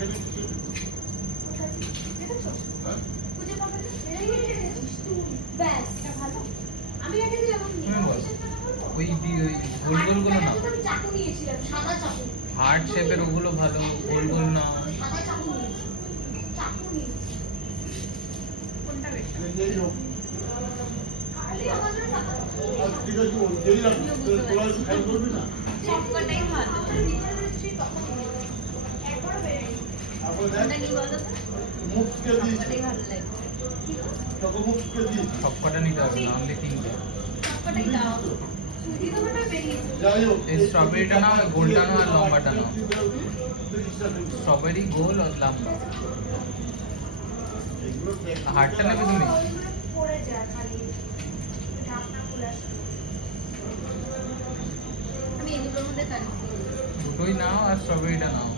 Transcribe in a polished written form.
ওই গোল গোল গুলো না, হার্ট শেপের ওগুলো ভালো, গোল গোল না। সবকটা নিতে হবে, নাম দিয়ে কিনতে। স্ট্রবেরিটা নাও, গোলটা নাও আর লম্বাটা নাও। স্ট্রবেরি গোল আর লম্বা। হার্টটা নেবে তুমি? দুটোই নাও আর স্ট্রবেরিটা নাও।